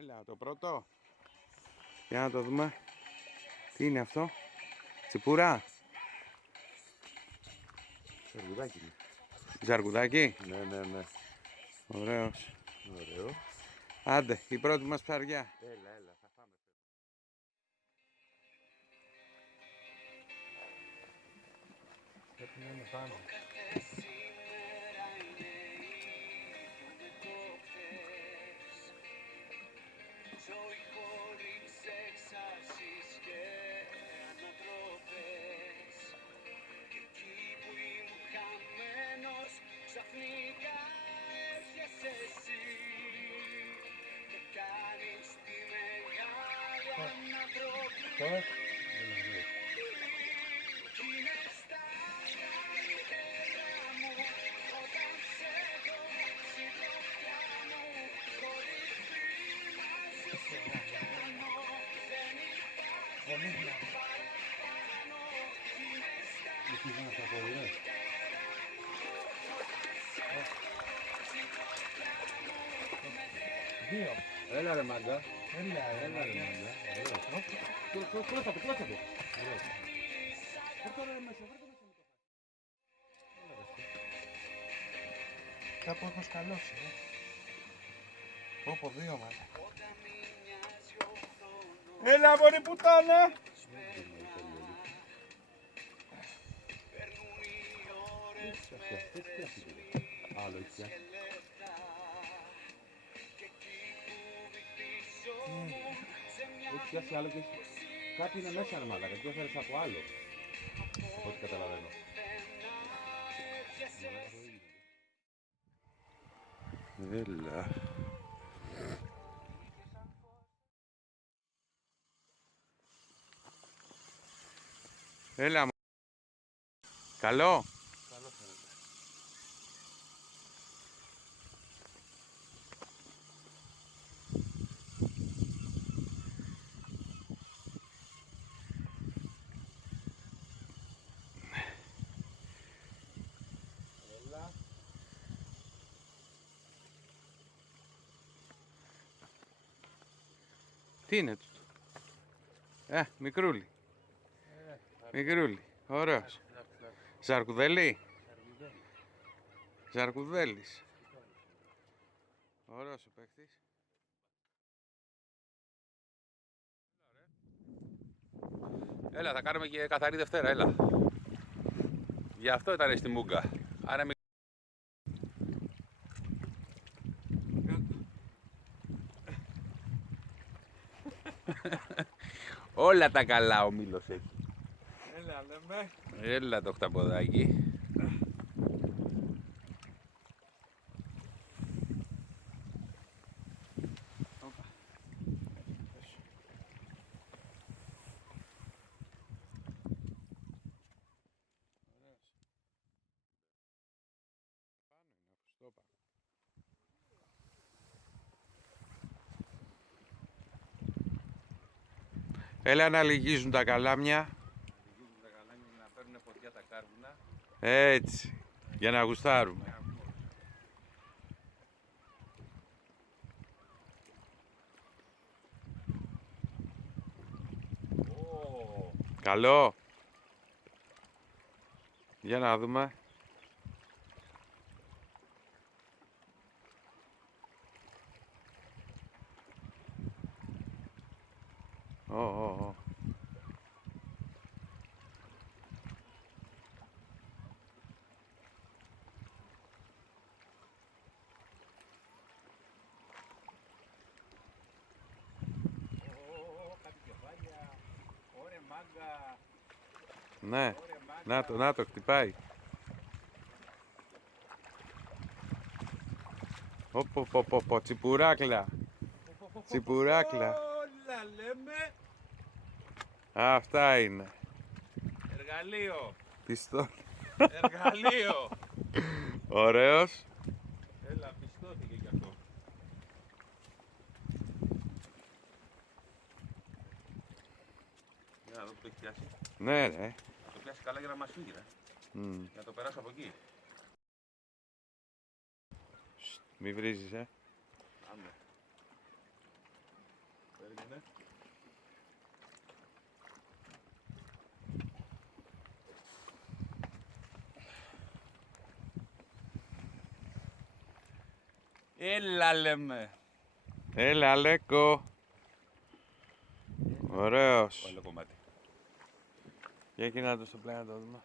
Έλα, το πρώτο. Για να το δούμε. Τι είναι αυτό? Τσιπούρα. Ζαργουδάκι είναι. Ζαργουδάκι. Ναι. Ωραίος. Ωραίο. Άντε, η πρώτη μας ψαριά. Έλα, θα φάμε. Πρέπει να είναι πάνω. Τώρα. Δύο. Έλα ρε μάγκα. Έλα ρε μάγκα. Κλώσσα το. Κάπου έχω σκαλώσει. Πω, δύο μάλλον. Έλα μωρή πουτάνα. Άλλο έτσι. Έχει πιάσει άλλο και κάτι είναι μέσα ρε μαλάκα και έφερες από άλλο. Από ό,τι καταλαβαίνω. Έλα. Έλα μου. Καλό. Καλό φαίνεται. Έλα. Τι είναι τούτο? Μικρούλι. Μικρούλι. Ωραίος. Ζαρκουδέλη. Ζαρκουδέλης. Ωραίος ο παίκτης. Έλα, θα κάνουμε και καθαρή Δευτέρα, έλα. Γι' αυτό ήταν στη Μούγκα. Άρα όλα τα καλά ο Μήλος έχει. Έλα λέμε. Έλα το χταποδάκι. Έλα να λυγίζουν τα καλάμια. Να παίρνουν φωτιά τα κάρβουνα. Έτσι, για να γουστάρουμε. Καλό. Για να δούμε. Ω. Ναι, να το χτυπάει. Πω, τσιπουράκλα. Τσιπουράκλα. Όλα λέμε. Αυτά είναι. Εργαλείο. Πιστόλι. Εργαλείο. Ωραίος. Έλα, πιστώθηκε κι αυτό. Για να δω που το έχει πιάσει. Ναι, ρε. Να το πιάσει καλά για να μας φύγει, ρε. Για να το περάσω από εκεί. Μη βρίζεις, Άμε. είναι. Έλα λέμε. Έλα, Λέκο. Ωραίος. Άλλο κομμάτι. Για εκεί να το στο πλάι να το δούμε.